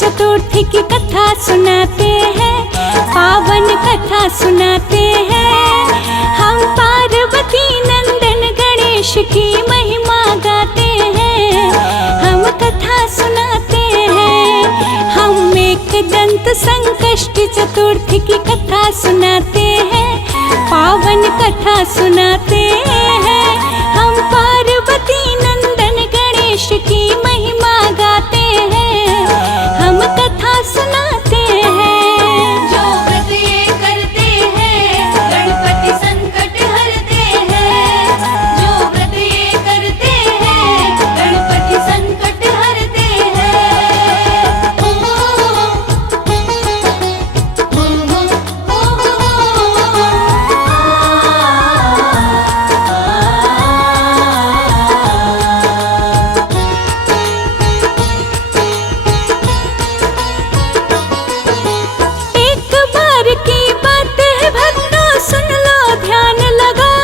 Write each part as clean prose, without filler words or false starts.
चतुर्थी की कथा सुनाते हैं, पावन कथा सुनाते हैं। हम पार्वती नंदन गणेश की महिमा गाते हैं, हम कथा सुनाते हैं। हम एक दंत संकष्टी चतुर्थी की कथा सुनाते हैं, पावन कथा सुनाते हैं। हम पार्वती नंदन गणेश की महिमा गाते हैं, हम कथा सुनाते हैं। जो व्रत ये करते हैं गणपति संकट हरते हैं, जो व्रत ये करते हैं गणपति संकट हरते एक बार की बात है भक्तों, सुन लो ध्यान लगा।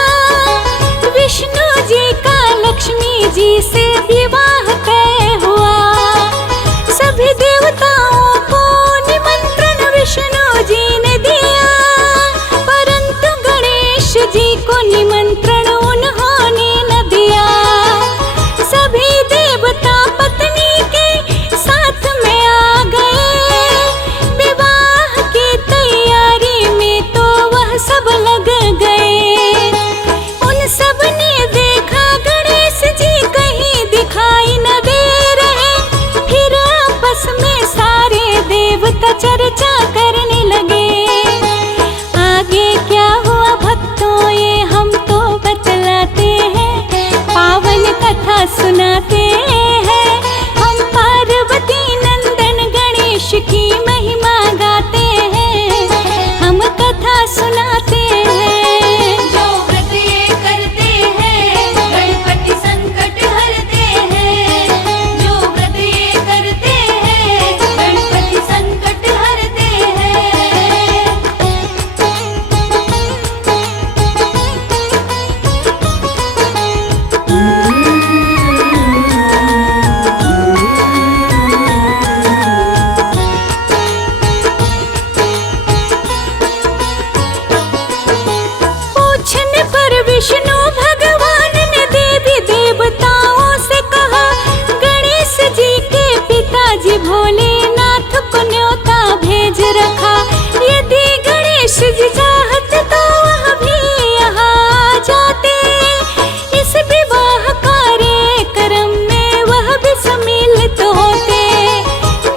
विष्णु जी का लक्ष्मी जी से विवाह तय हुआ। सभी देवताओं को निमंत्रण विष्णु जी ने दिया, परंतु गणेश जी को निमंत्रण उन्होंने न दिया। सभी देवता पत्नी के साथ में आ गए, विवाह की तैयारी में तो वह सब लग गए। उन सब ने देखा गणेश जी कहीं दिखाई न दे रहे, फिर आपस में सारे देवता चर्चा करने लगे। आगे क्या हुआ भक्तों ये हम तो बतलाते हैं, पावन कथा सुनाते हैं। हम पार्वती नंदन गणेश की महिमा गाते हैं, हम कथा सुनाते हैं। जो व्रत ये करते हैं गणपति संकट हरते हैं, जो व्रत ये करते हैं गणपति संकट हरते हैं। पूछने पर विष्णु भगवान ने देवी देवताओं से कहा, गणेश जी के पिताजी भोलेनाथ को न्योता भेज रखा। यदि गणेश जी चाहते तो वह भी यहाँ आ जाते, इस विवाह कार्यक्रम में वह भी सम्मिलित होते।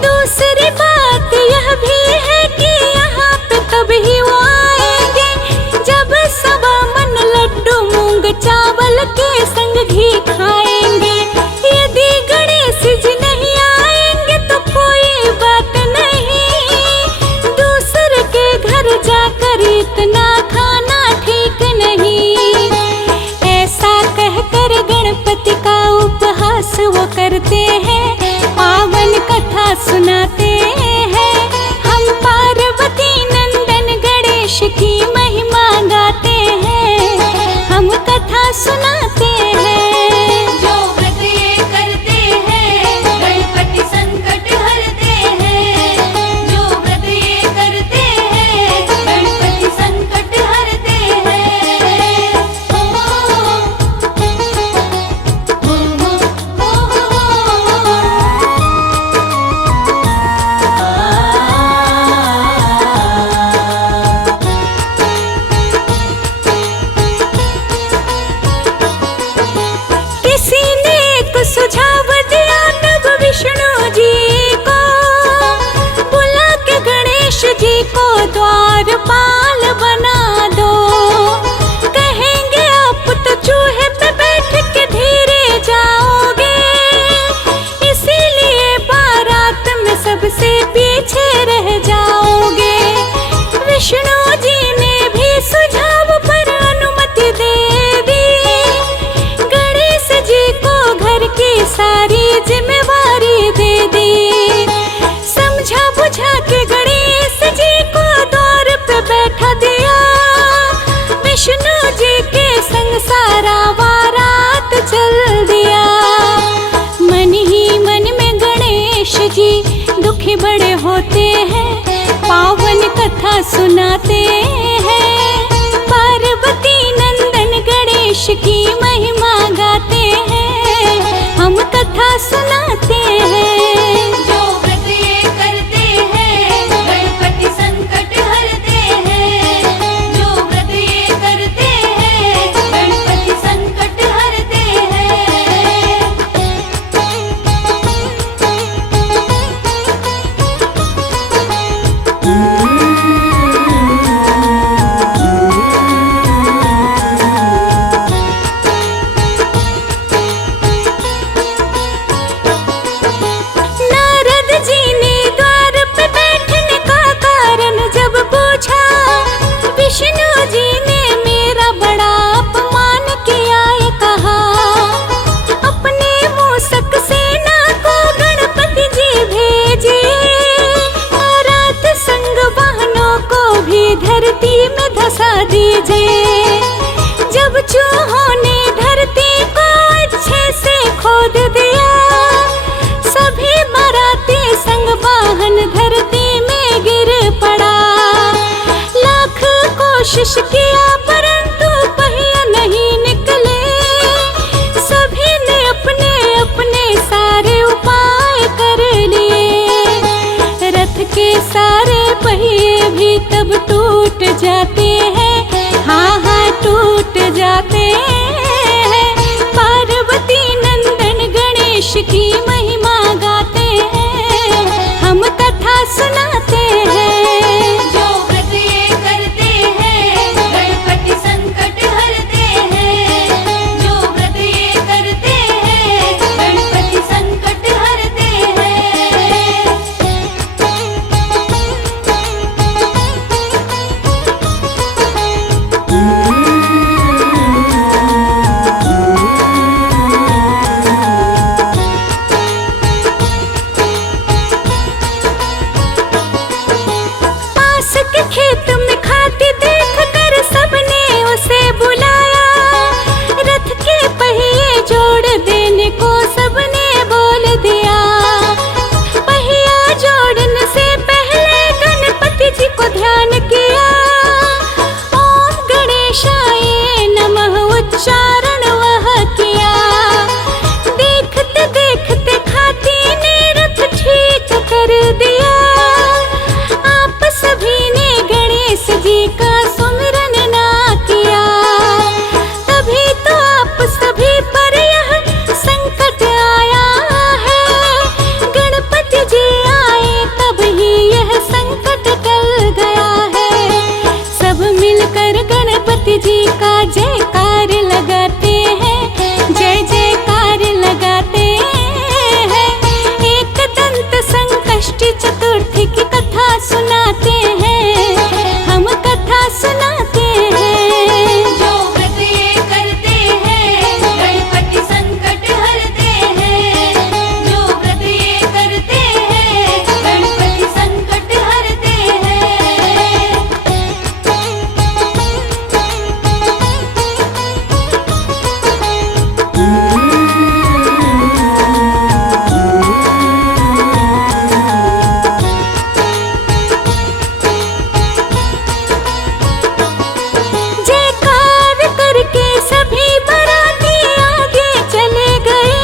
दूसरी बात यह भी है कि यहाँ पे तभी वो आएंगे जब सवा मन लड्डू मूंग चावल के संग घी खाएंगे। यदि गणेश जी नहीं आएंगे तो कोई बात नहीं, दूसरे के घर जाकर इतना खाना ठीक नहीं। ऐसा कहकर गणपति का उपहास वो करते हैं, पावन कथा सुनाते हैं। हम पार्वती नंदन गणेश की महिमा गाते हैं, हम कथा सुनाते हैं। जो व्रत ये करते हैं गणपति संकट हरते हैं, जो व्रत ये करते हैं गणपति संकट हरते किसी ने एक सुझाव दिया तब विष्णु जी को, बुला के गणेश जी को द्वारपाल बना दो। कहेंगे आप तो चूहे पे बैठ के धीरे जाओगे, इसीलिए बारात में सबसे पीछे रह जाओगे। विष्णु जी ने भी सुझाव पर अनुमति दे दी, गणेश जी को घर की सारी जिम्मेवारी दे दी। समझा बुझा के गणेश जी को द्वार पे बैठा दिया, विष्णु जी के संग सारा बारात चल दिया। मन ही मन में गणेश जी दुखी मीठे बड़े होते हैं, पावन कथा सुनाते हैं। पार्वती नंदन गणेश की महिमा गाते हैं, हम कथा सुनाते हैं। जो व्रत ये करते हैं गणपति संकट हरते हैं। जो व्रत ये करते हैं गणपति संकट हरते हैं। नारद जी ने द्वार पे बैठने का कारण जब पूछा, विष्णु जी ने मेरा बड़ा अपमान किया ये कहा। अपने मूषक सेना को गणपति जी भेजे, रात संग वाहनों को भी धरती में धसा दीजिए। जब चूहों ने धरती को अच्छे से खोद दिया, सभी बाराती संग वाहन धरती में गिर पड़ा। लाख कोशिश किया परंतु पहिया नहीं निकले। सभी ने अपने अपने सारे उपाय कर लिए। रथ के सारे पहिए भी तब टूट जाते हैं, हाँ हाँ टूट जाते हैं। पार्वती नंदन गणेश की महिमा गाते हैं, हम कथा सुनाते हैं। जो व्रत ये करते हैं गणपति संकट हरते हैं। जो व्रत ये करते हैं गणपति संकट हरते हैं। पास के खेत में खाती देख कर सबने उसे बुलाया। रथ के पहिए जोड़ देने को सबने बोल दिया। पहिया जोड़ने से पहले गणपति जी को ध्यान किया। ओम गणेशाय नमः उच्चारण वह किया। देखते देखते खाती ने रथ ठीक कर दिया। आप सभी ने गणेश जी का सुमिरन ना किया, तभी तो आप सभी पर यह संकट आया है। गणपति जी आए तब ही यह संकट टल गया है। सब मिलकर गणपति जी का जयकार लगाते हैं, जय जयकार लगाते हैं। एक दंत संकष्टी चतुर्थी की कथा सुनाते हैं, हम कथा सुनाते हैं। जो व्रत ये करते हैं गणपति संकट हरते हैं। जो व्रत ये करते हैं गणपति संकट हरते हैं। जयकार करके सभी बाराती आगे चले गए।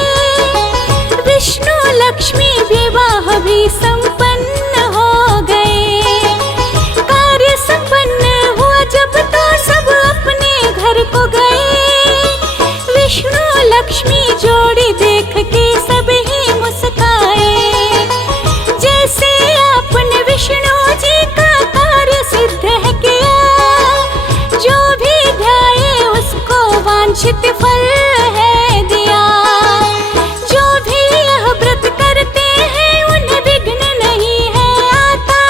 विष्णु लक्ष्मी विवाह भी संपन्न हो गए। कार्य संपन्न हुआ जब तो सब अपने घर को गए। विष्णु लक्ष्मी जोड़ी देख के सब ही मुस्काए। जैसे आपने विष्णु जी का कार्य सिद्ध है किया। जो भी ध्याए उसको वांछित फल है दिया। जो भी यह व्रत करते हैं उन्हें विघ्न नहीं है आता।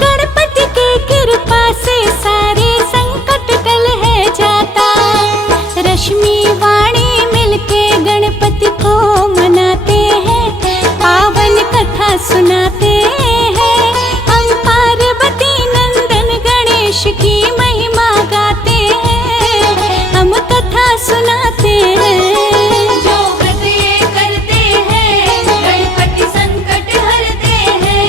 गणपति के कृपा से सारे संकट टल है जाता। रश्मि वाणी मिलके गणपति को मनाते हैं, पावन कथा सुनाते हैं। हम पार्वती नंदन गणेश की महिमा गाते हैं, हम कथा सुनाते हैं। जो व्रत ये करते हैं गणपति संकट हरते हैं।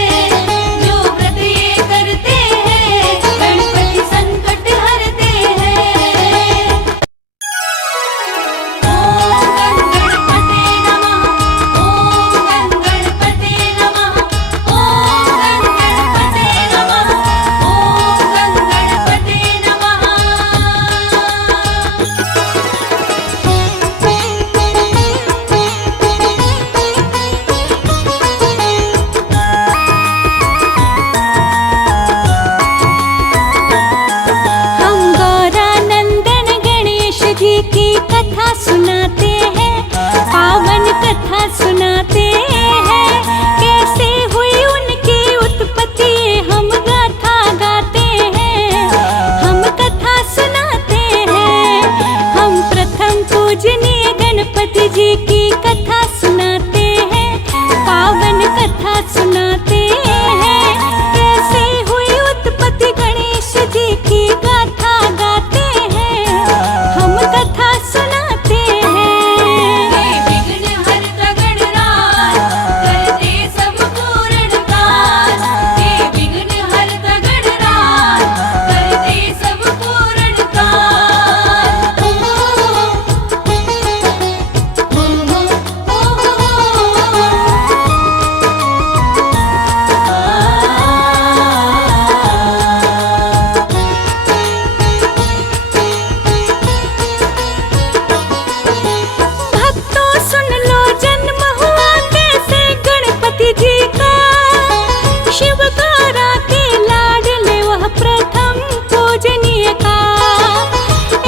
शिव का राते लाडले वह प्रथम पूजनीय का।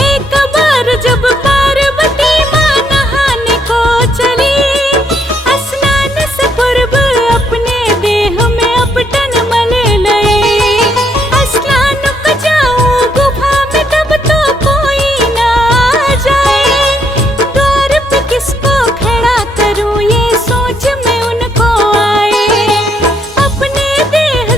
एक बार जब पार्वती माँ नहाने को चली, स्नान से पूर्व अपने देह में अपटन मल लई। स्नान को जाऊं गुफा में तब तो कोई ना जाए, द्वार पे किसको खड़ा करूं ये सोच में उनको आए। अपने देह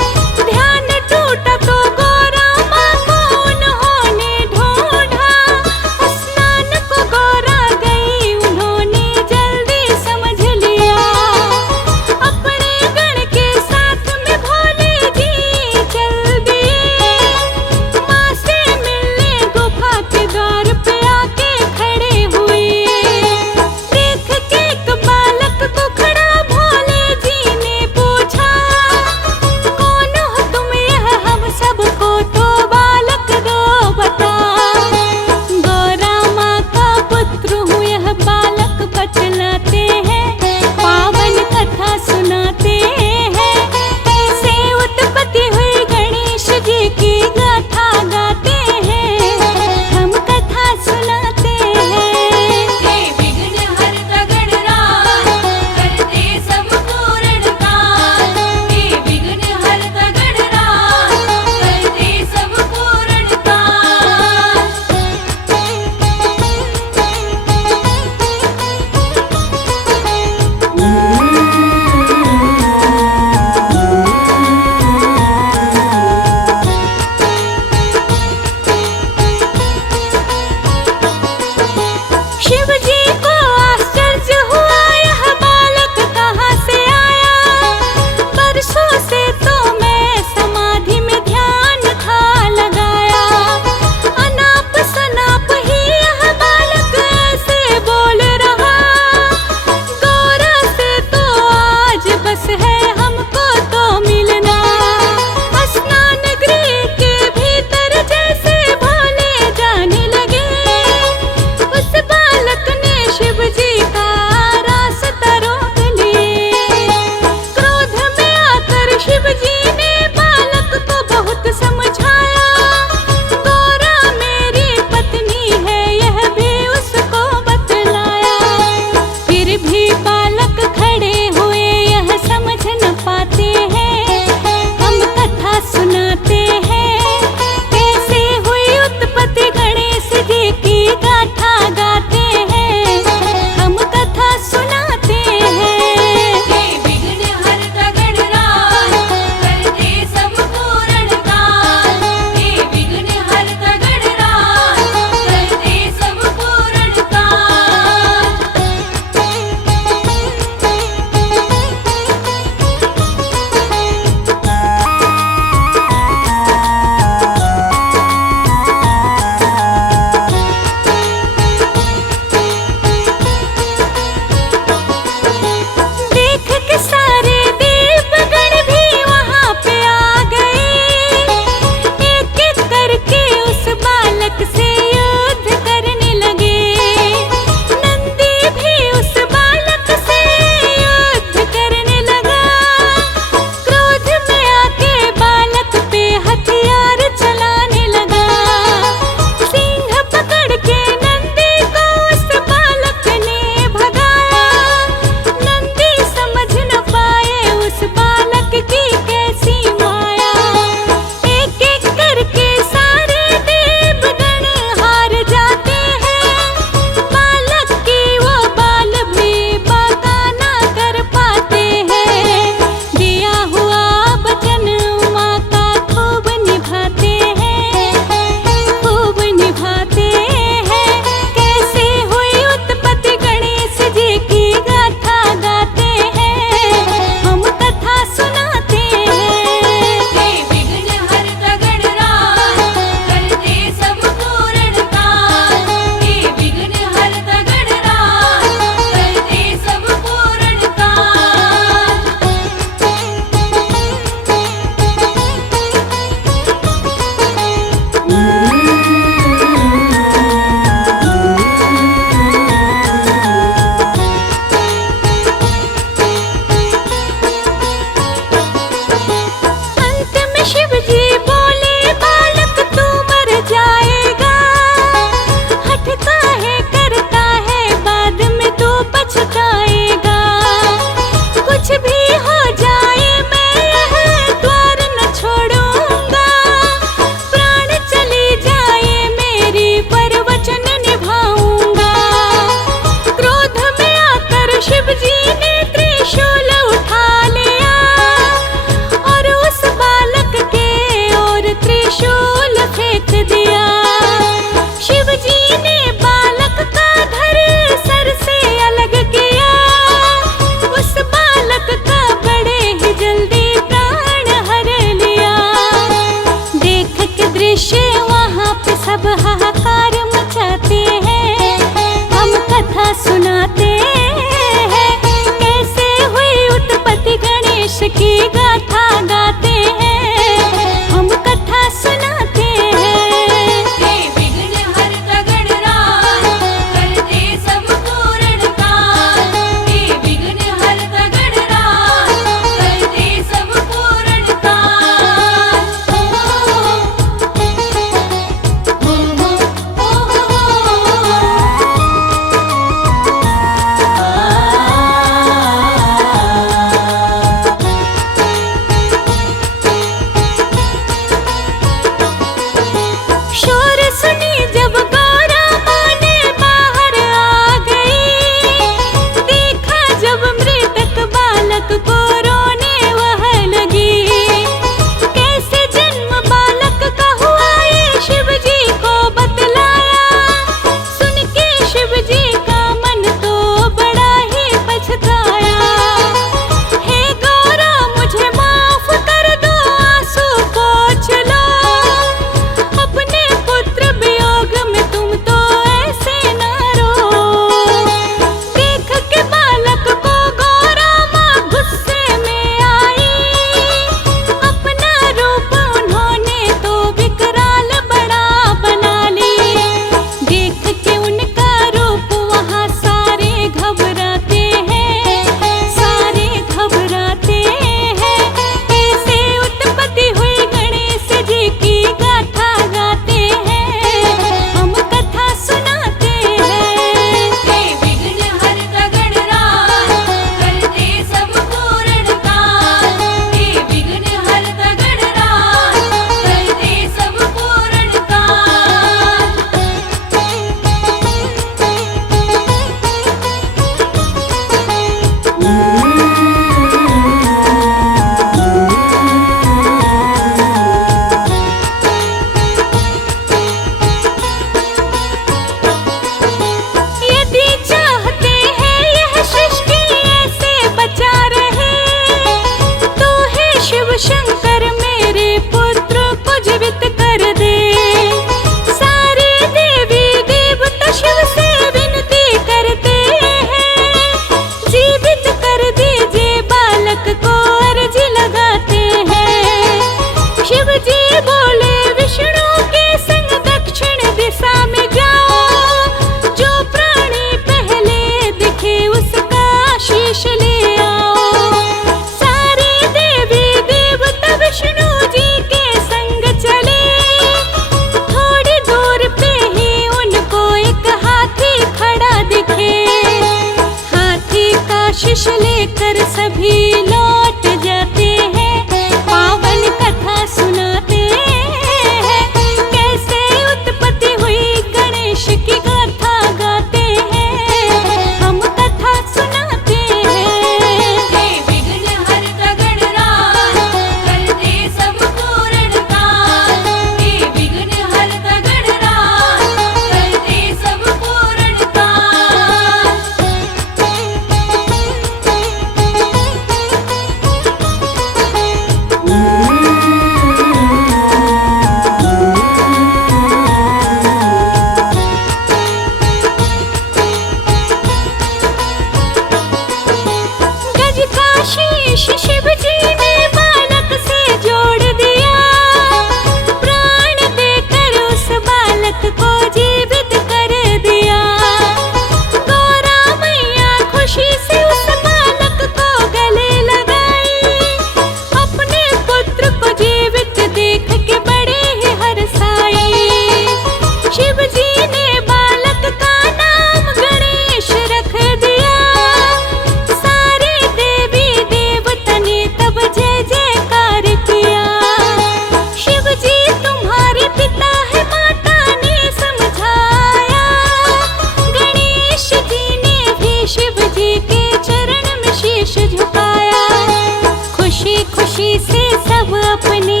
खुशी से सब अपने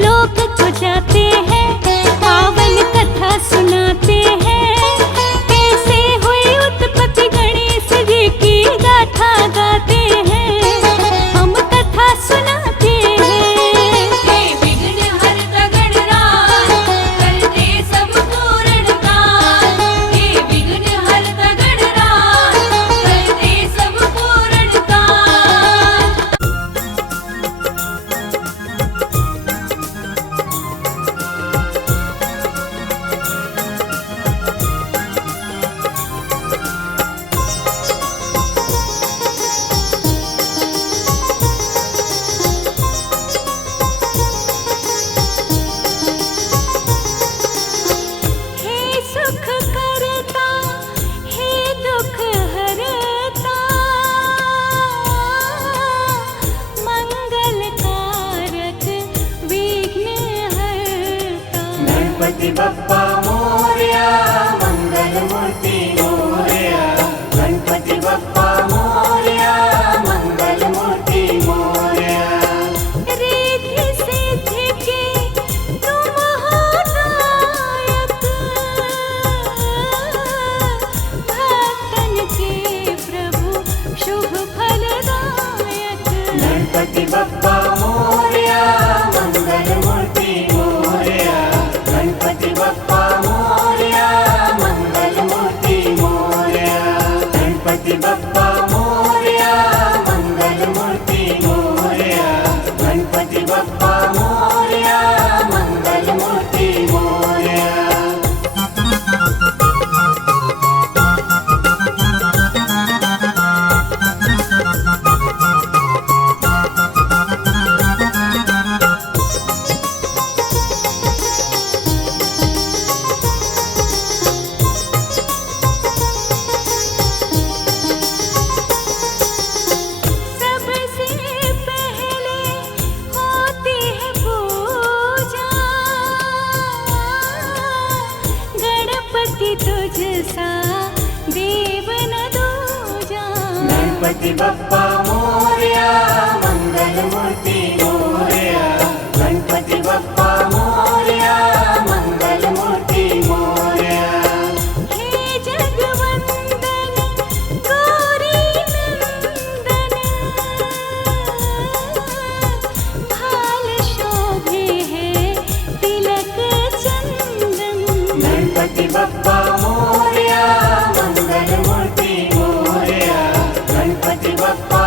लोक को जाते हैं, पावन कथा सुनाते हैं। कैसे हुई उत्पत्ति गणेश जी की गाथा गाते हैं, हम कथा सुनाते हैं। हे विघ्न हरता गणराज, करते सब पूर्ण काज। हे विघ्न हरता गणराज, करते सब पूर्ण काज। हे सुख करता, हे दुख हरता, मंगल कारक विघ्न हरता। गणपति बप्पा मोरया, मंगल मूर्ति मोरया। गणपति बप्पा मोरया, मंगल मूर्ति मोरया। रिद्धि सिद्धि के तुम हो नायक, भक्तन के प्रभु शुभ फलदायक। गणपति बप्पा मोरया, मंगल मूर्ति मोरया। गणपति बप्पा मोरया, मंगल मूर्ति मोरया। गणपति बप्पा मोरया, मंगल मूर्ति मोरया। गणपति बप्पा मोरया, मंगल मूर्ति मोरया। सबसे पहले होती है पूजा, गणपति तुझ सा देव न दूजा। गणपति बप्पा मोरया, मंगल मूर्ति मोरया। गणपति बप्पा मोरया, मंगल मूर्ति मोरया। हे जगवंदन गौरी नंदन, भाल शोभे है तिलक चंदन। गणपति बप्पा मोरया, मंगल मूर्ति मोरया। गणपति बप्पा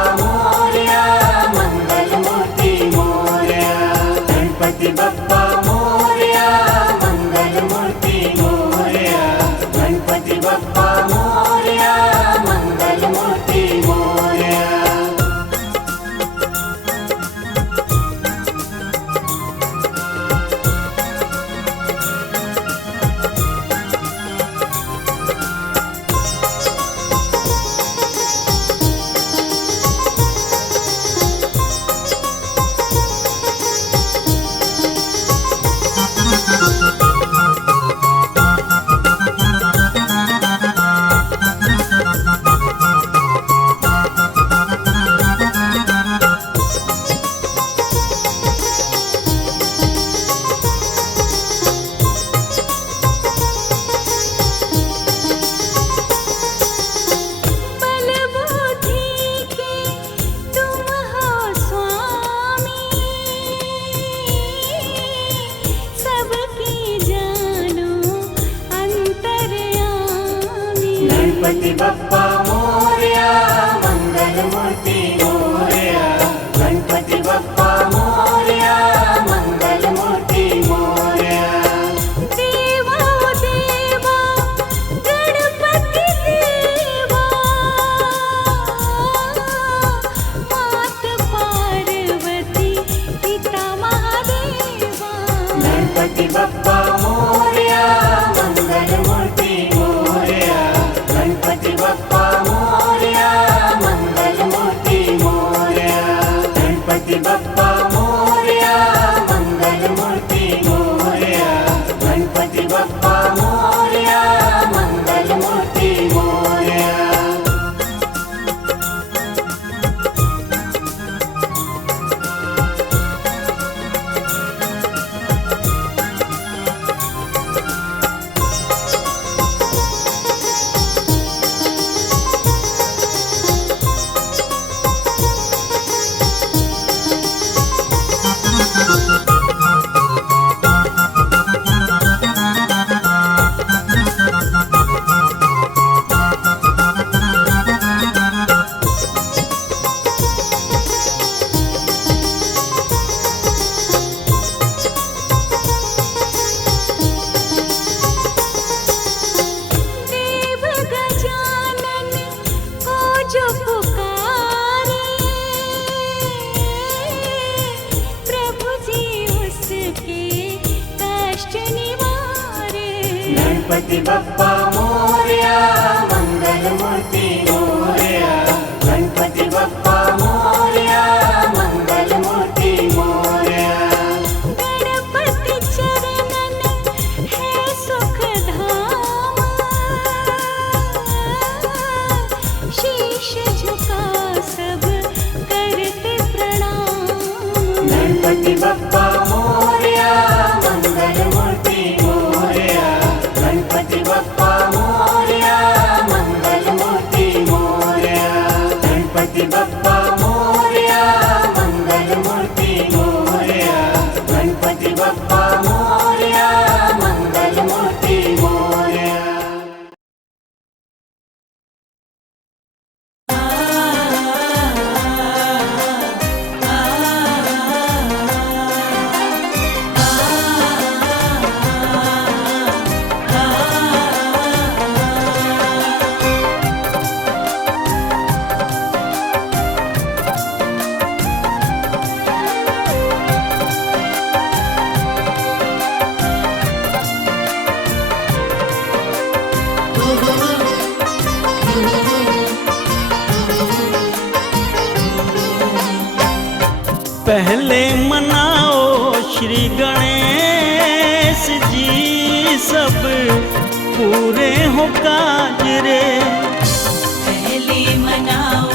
गणपति बप्पा मोरया मंगल मूर्ति मोरया गणपति बप्पा मोरया मंगल मूर्ति मोरया गणपति चरणन है सुख धाम शीश झुका सब करते प्रणाम गणपति बप्पा मोरया मंगल मूर्ति मोरया गणपति बप्पा मोरया मंगल मूर्ति मोरया गणपति बप्पा मोरया मंगल मूर्ति मोरया गणपति बप्पा मोरया मंगल मूर्ति मोरया पहले मनाओ श्री गणेश जी सब पूरे हो काज रे पहले मनाओ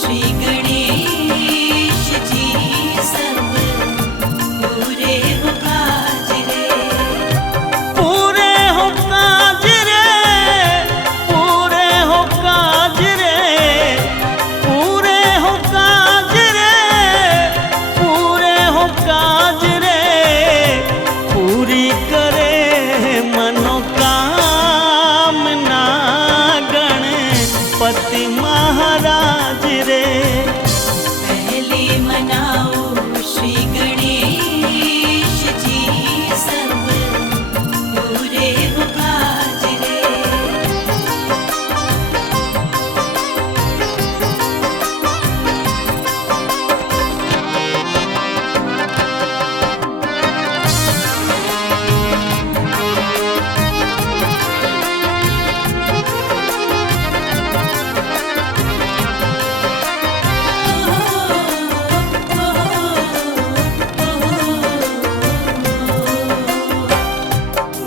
श्री गणेश जी सब पूरे हो काज रे पूरे हो काज रे पूरे हो काज रे पूरे हो काज रे पूरे हो काज रे पूरी करे मनोकामना गणपति महाराज रे पहले मनाओ श्री गणेश जी सब पूरे हो काज रे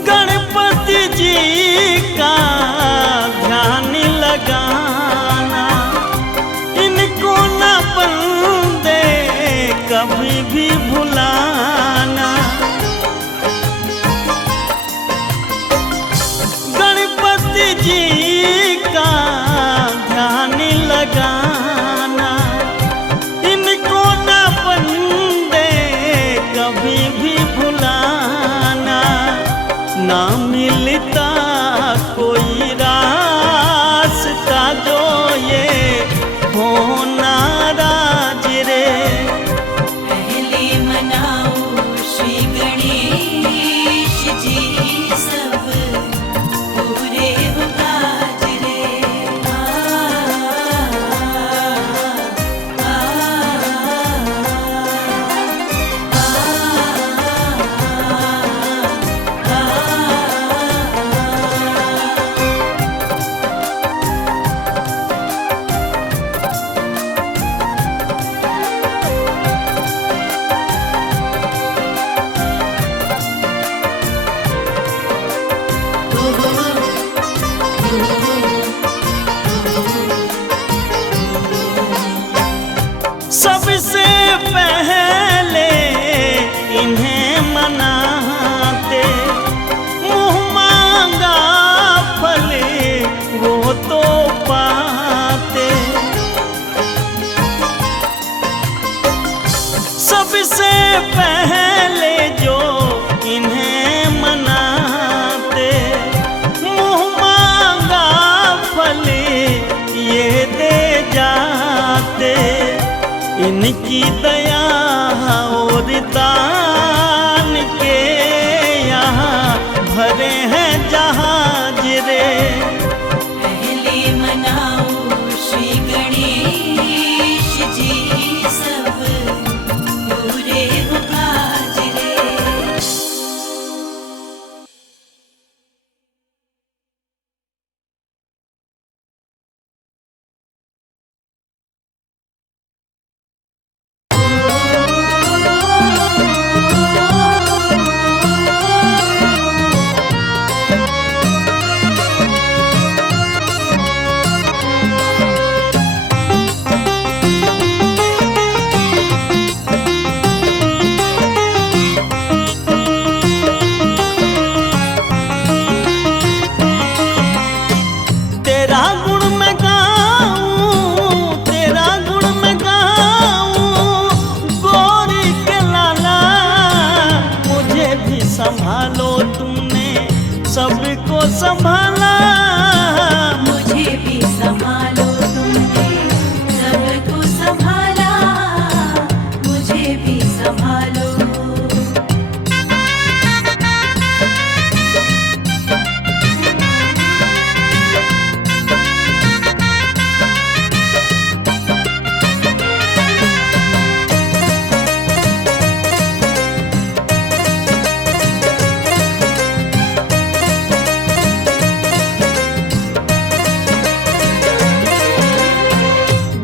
गणपति जी का ध्यान लगाना इनको न बंदे कभी भी भुलाना गणपति जी का ध्यान लगाना इनको न बंदे कभी भी भुलाना ना मिलता कोई रास्ता जो ये हो नाराज रे पहले मनाओ श्री गणेश जी सब पूरे हो काज रे सबसे पहले इन्हें मनाते मुँह मांगा फल वो तो पाते सबसे पहले जो इन्हें मनाते मुँह मांगा फल ये दे जाते इनकी दया और दान के यहाँ भरे हैं जहाज रे पहले मनाओ श्री गणेश जी सब पूरे हो काज रे संभालो तुमने सबको संभाला। मुझे भी संभालो तुमने सबको संभाला, मुझे भी संभालो।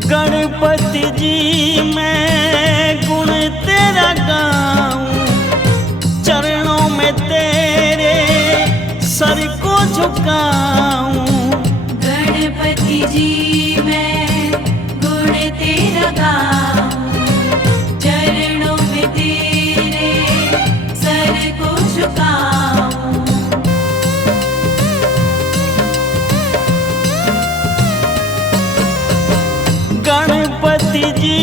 गणपति जी मैं गुण तेरा गाऊं, चरणों में तेरे सर को झुकाऊं। गणपति जी मैं गुण तेरा गाऊं, चरणों में तेरे सर को झुकाऊं। गणपति जी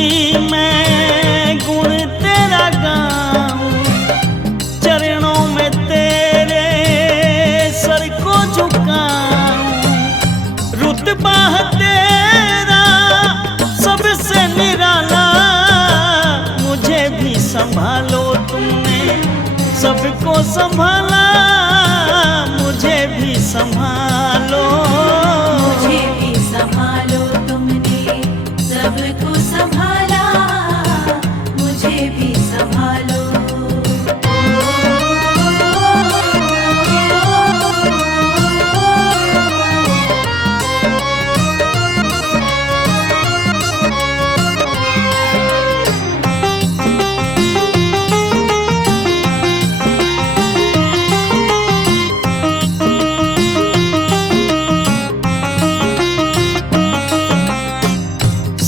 मैं गुण तेरा गाऊं, चरणों में तेरे सर को झुकाऊं। रुतबा तेरा सबसे निराला, मुझे भी संभालो तुमने सबको संभाला। मुझे भी संभालो, मुझे भी संभालो तुमने सबको संभाला, मुझे भी संभालो।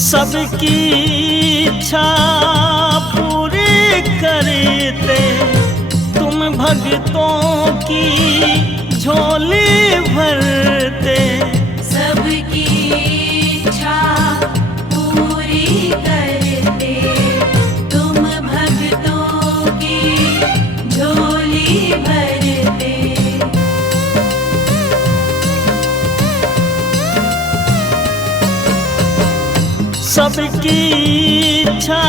सबकी इच्छा पूरी करते तुम भक्तों की झोली भरते। सबकी इच्छा पूरी करते तुम भक्तों की झोली भरते। सबकी इच्छा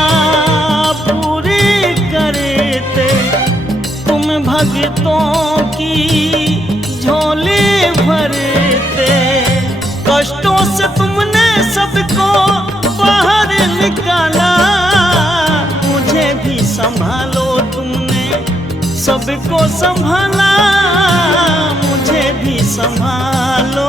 पूरी करते तुम भक्तों की झोली भरते। कष्टों से तुमने सबको बाहर निकाला, मुझे भी संभालो तुमने सबको संभाला। मुझे भी संभालो।